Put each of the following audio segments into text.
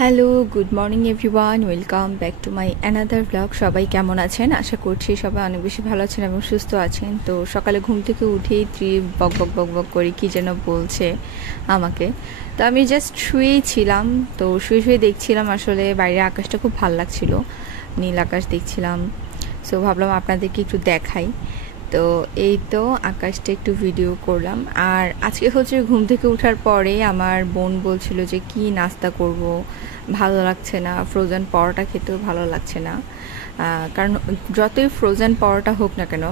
Hello, good morning everyone, welcome back to my another blog. সবাই কেমন আছেন? আশা করছি সবাই অনেক বেশি ভালো আছেন এবং সুস্থ আছেন। তো সকালে ঘুম থেকে উঠেই বক বক বক বক করে কী যেন বলছে আমাকে। তো আমি জাস্ট শুয়েই ছিলাম। তো শুয়ে দেখছিলাম আসলে বাইরের আকাশটা খুব ভালো লাগছিল, নীল আকাশ দেখছিলাম। সো ভাবলাম আপনাদেরকে একটু দেখাই। তো এই তো আকাশটা একটু ভিডিও করলাম। আর আজকে হচ্ছে ঘুম থেকে ওঠার পরে আমার বোন বলছিল যে কি নাস্তা করব, ভালো লাগছে না, ফ্রোজেন পরোটা খেতেও ভালো লাগছে না। কারণ যতই ফ্রোজেন পরোটা হোক না কেন,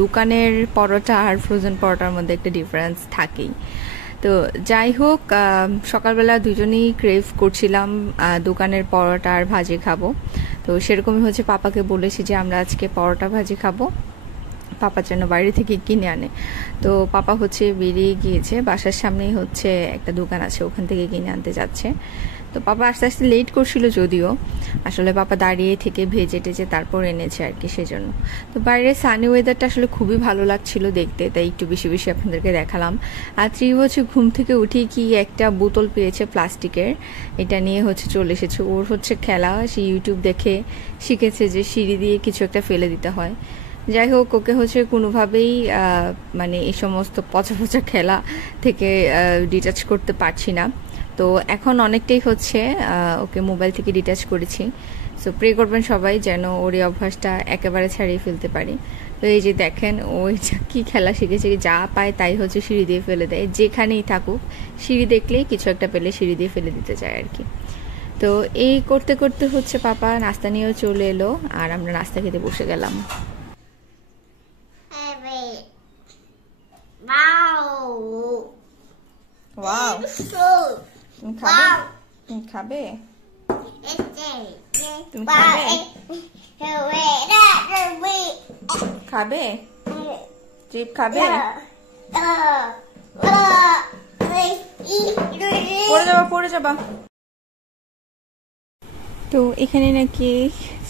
দোকানের পরোটা আর ফ্রোজেন পরোটার মধ্যে একটা ডিফারেন্স থাকেই। তো যাই হোক, সকালবেলা দুজনেই ক্রেভ করছিলাম দোকানের পরোটা আর ভাজি খাবো। তো সেরকমই হচ্ছে পাপাকে বলেছি যে আমরা আজকে পরোটা ভাজি খাবো, পাপা যেন বাইরে থেকে কিনে আনে। তো পাপা হচ্ছে বেরিয়ে গিয়েছে, বাসার সামনেই হচ্ছে একটা দোকান আছে, ওখান থেকে কিনে আনতে যাচ্ছে। তো পাপা আস্তে আস্তে লেট করছিল, যদিও আসলে পাপা দাঁড়িয়ে থেকে ভেজে টেজে তারপর এনেছে আর কি, সেজন্য। তো বাইরের সানি ওয়েদারটা আসলে খুবই ভালো লাগছিল দেখতে, তাই একটু বেশি বেশি আপনাদেরকে দেখালাম। আর হচ্ছে ঘুম থেকে উঠেই কি একটা বোতল পেয়েছে প্লাস্টিকের, এটা নিয়ে হচ্ছে চলে এসেছে। ওর হচ্ছে খেলা, সে ইউটিউব দেখে শিখেছে যে সিঁড়ি দিয়ে কিছু একটা ফেলে দিতে হয়। যাই হোক, ওকে হচ্ছে কোনোভাবেই মানে এই সমস্ত পচা পচা খেলা থেকে ডিটাচ করতে পারছি না। তো এখন অনেকটাই হচ্ছে ওকে মোবাইল থেকে ডিটাচ করেছি। সো প্রে করবেন সবাই যেন ওর এই অভ্যাসটা একেবারে ছাড়িয়ে ফেলতে পারি। তো এই যে দেখেন, ওই কি খেলা শিখেছে, যা পায় তাই হচ্ছে সিঁড়ি দিয়ে ফেলে দেয়, যেখানেই থাকুক সিঁড়ি দেখলেই কিছু একটা পেলে সিঁড়ি দিয়ে ফেলে দিতে চায় আর কি। তো এই করতে করতে হচ্ছে পাপা নাস্তা নিয়েও চলে এলো, আর আমরা নাস্তা খেতে বসে গেলাম। ওয়াও, তুমি খাবে? তুমি খাবে? তুমি খাবে? চিপ খাবে? পড়ে যাবা। তো এখানে নাকি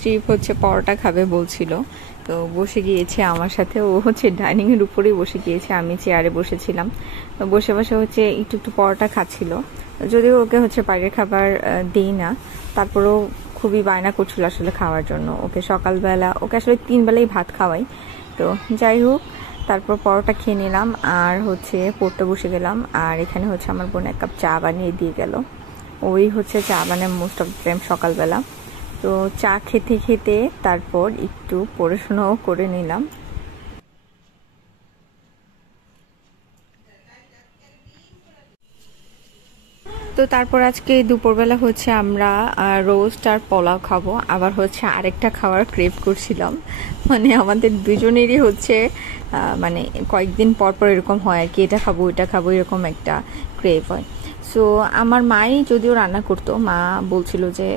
চিপ হচ্ছে পরোটা খাবে বলছিল, তো বসে গিয়েছে আমার সাথে। ও হচ্ছে ডাইনিং এর উপরেই বসে গিয়েছে, আমি চেয়ারে বসেছিলাম। তো বসে বসে হচ্ছে একটু একটু পরোটা খাচ্ছিল, যদিও ওকে হচ্ছে বাইরের খাবার দিই না, তারপরেও খুবই বায়না করছিল আসলে খাওয়ার জন্য। ওকে সকালবেলা, ওকে আসলে 3 বেলাই ভাত খাওয়াই। তো যাই হোক, তারপর পরোটা খেয়ে নিলাম আর হচ্ছে পড়তে বসে গেলাম। আর এখানে হচ্ছে আমার বোন 1 কাপ চা বানিয়ে দিয়ে গেল। ওই হচ্ছে চা বানায় মোস্ট অফ দ্য টাইম সকালবেলা। তো চা খেতে খেতে তারপর একটু পড়াশোনাও করে নিলাম। তো তারপর আজকে দুপুরবেলা হচ্ছে আমরা রোস্ট আর পোলাও খাবো। আবার হচ্ছে আরেকটা খাবার ক্রেভ করছিলাম, মানে আমাদের দুজনেরই হচ্ছে মানে কয়েকদিন পর পর এরকম হয় আর কি, এটা খাবো ওইটা খাবো, এরকম একটা ক্রেভ হয়। সো আমার মাই যদিও রান্না করতো, মা বলছিল যে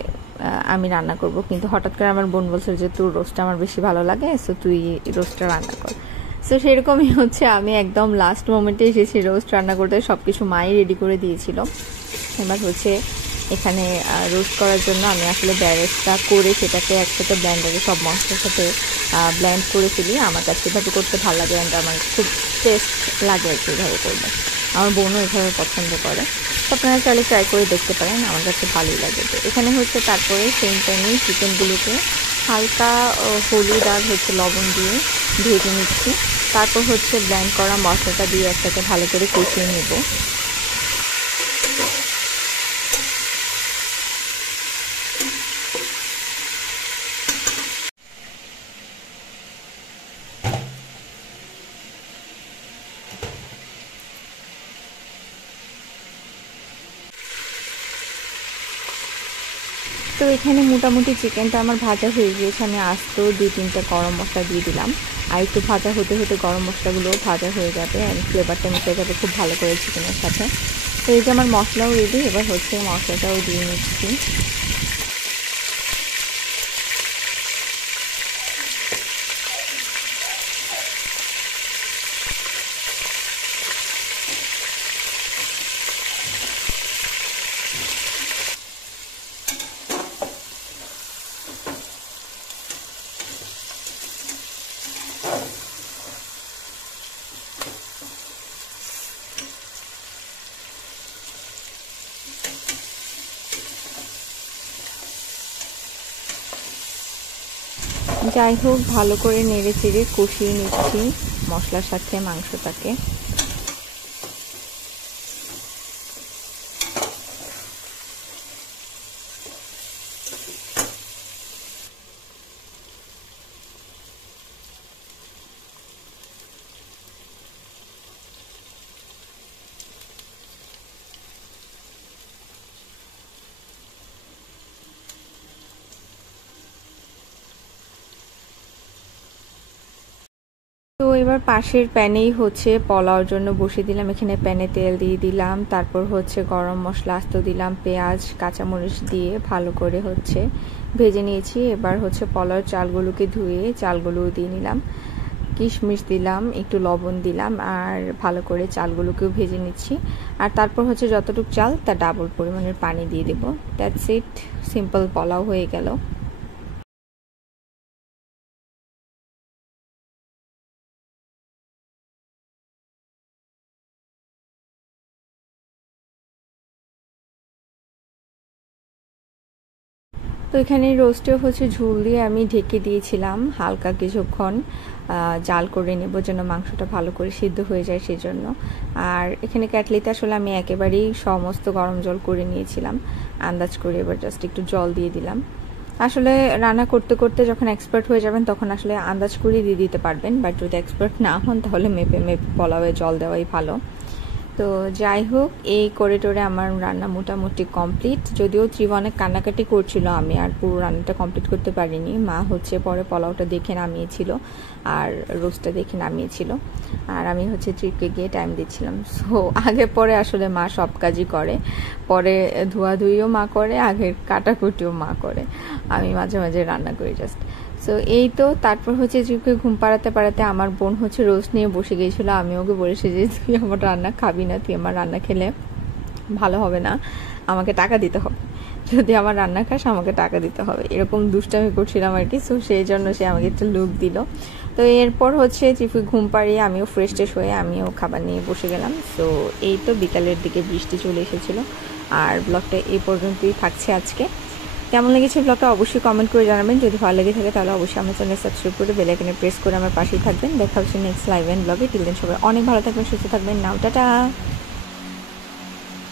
আমি রান্না করব, কিন্তু হঠাৎ করে আমার বোন বলছিল যে তোর রোস্টটা আমার বেশি ভালো লাগে, সো তুই রোস্টটা রান্না কর। সো সেরকমই হচ্ছে আমি একদম লাস্ট মোমেন্টে এসেছি রোস্ট রান্না করতে, সব কিছু মাই রেডি করে দিয়েছিল। এবার হচ্ছে এখানে রোস্ট করার জন্য আমি আসলে ব্যারেজটা করে সেটাকে একসাথে ব্লেন্ডারে সব মশলার সাথে ব্লেন্ড করে ফেলি। আমার কাছে এভাবে করতে ভালো লাগে, অ্যান্ড আমার খুব টেস্ট লাগে আর কি এভাবে করলে। আমার বোনও এভাবে পছন্দ করে, তো আপনারা চাইলে ট্রাই করে দেখতে পারেন, আমার কাছে ভালোই লাগে। তো এখানে হচ্ছে তারপরে সেম টাইমে চিকেনগুলোকে হালকা হলুদ আর হচ্ছে লবণ দিয়ে ভেজে নিচ্ছি। তারপর হচ্ছে ব্লেন্ড করা মশলাটা দিয়ে একসাথে ভালো করে কষিয়ে নেব। তো এখানে মোটামুটি চিকেনটা আমার ভাজা হয়ে গিয়েছে, আমি আস্ত 2-3টা গরম মশলা দিয়ে দিলাম। আর একটু ভাজা হতে হতে গরম মশলাগুলোও ভাজা হয়ে যাবে, অ্যান্ড ফ্লেভারটা মিশে যাবে খুব ভালো করে চিকেনের সাথে। তো এই যে আমার মশলাও রেডি, এবার হচ্ছে মশলাটাও দিয়ে নিচ্ছি। যাই হোক, ভালো করে নেড়ে চেড়ে কষিয়ে নিচ্ছি মশলার সাথে মাংসটাকে। তো এবার পাশের প্যানেই হচ্ছে পোলাওর জন্য বসিয়ে দিলাম। এখানে প্যানে তেল দিয়ে দিলাম, তারপর হচ্ছে গরম মশলা আস্ত দিলাম, পেঁয়াজ কাঁচামরিচ দিয়ে ভালো করে হচ্ছে ভেজে নিয়েছি। এবার হচ্ছে পোলাওর চালগুলোকে ধুয়ে চালগুলো দিয়ে নিলাম, কিশমিশ দিলাম, একটু লবণ দিলাম, আর ভালো করে চালগুলোকেও ভেজে নিচ্ছি। আর তারপর হচ্ছে যতটুকু চাল তার ডাবল পরিমাণের পানি দিয়ে দেবো। দ্যাটস ইট, সিম্পল পোলাও হয়ে গেল। তো এখানে রোস্টে হচ্ছে ঝোল দিয়ে আমি ঢেকে দিয়েছিলাম হালকা কিছুক্ষণ জাল করে নেব, যেন মাংসটা ভালো করে সিদ্ধ হয়ে যায় সেজন্য। আর এখানে ক্যাটলিতে আসলে আমি একেবারেই সমস্ত গরম জল করে নিয়েছিলাম আন্দাজ করে। এবার জাস্ট একটু জল দিয়ে দিলাম। আসলে রান্না করতে করতে যখন এক্সপার্ট হয়ে যাবেন তখন আসলে আন্দাজ করে দিয়ে দিতে পারবেন, বাট যদি এক্সপার্ট না হন তাহলে মেপে মেপে পোলাওয়ে জল দেওয়াই ভালো। তো যাই হোক, এই করে টোরে আমার রান্না মোটামুটি কমপ্লিট। যদিও ত্রিব অনেক কান্নাকাটি করছিল, আমি আর পুরো রান্নাটা কমপ্লিট করতে পারিনি। মা হচ্ছে পরে পোলাওটা দেখে নামিয়েছিল আর রোস্টটা দেখে নামিয়েছিল, আর আমি হচ্ছে ট্রিপকে গিয়ে টাইম দিচ্ছিলাম। সো আগে পরে আসলে মা সব কাজই করে, পরে ধোয়াধুইও মা করে, আগের কাটাকুটিও মা করে, আমি মাঝে মাঝে রান্না করি জাস্ট। সো এই তো, তারপর হচ্ছে ট্রিপকে ঘুম পাড়াতে পাড়াতে আমার বোন হচ্ছে রোস্ট নিয়ে বসে গিয়েছিলো। আমি ওকে বলেছি যে তুই আমার রান্না খাবি না, তুই আমার রান্না খেলে ভালো হবে না, আমাকে টাকা দিতে হবে, যদি আমার রান্না খাস আমাকে টাকা দিতে হবে, এরকম দুষ্টামি করছিলাম আর কি। সো সেই জন্য সে আমাকে একটা লুক দিল। তো এরপর হচ্ছে চিফি ঘুম পাড়িয়ে আমিও ফ্রেশ ট্রেশ হয়ে আমিও খাবার নিয়ে বসে গেলাম। সো এই তো, বিকালের দিকে বৃষ্টি চলে এসেছিলো। আর ব্লগটা এই পর্যন্তই থাকছে আজকে। কেমন লেগেছে ব্লগটা অবশ্যই কমেন্ট করে জানাবেন। যদি ভালো লেগে থাকে তাহলে অবশ্যই আমার চ্যানেল সাবস্ক্রাইব করে বেল আইকনে প্রেস করে আমার পাশেই থাকবেন। দেখা হচ্ছে নেক্সট লাইভ এন্ড ব্লগে। টিল দেন সবাই অনেক ভালো থাকবেন, সুস্থ থাকবেন। নাও টাটা।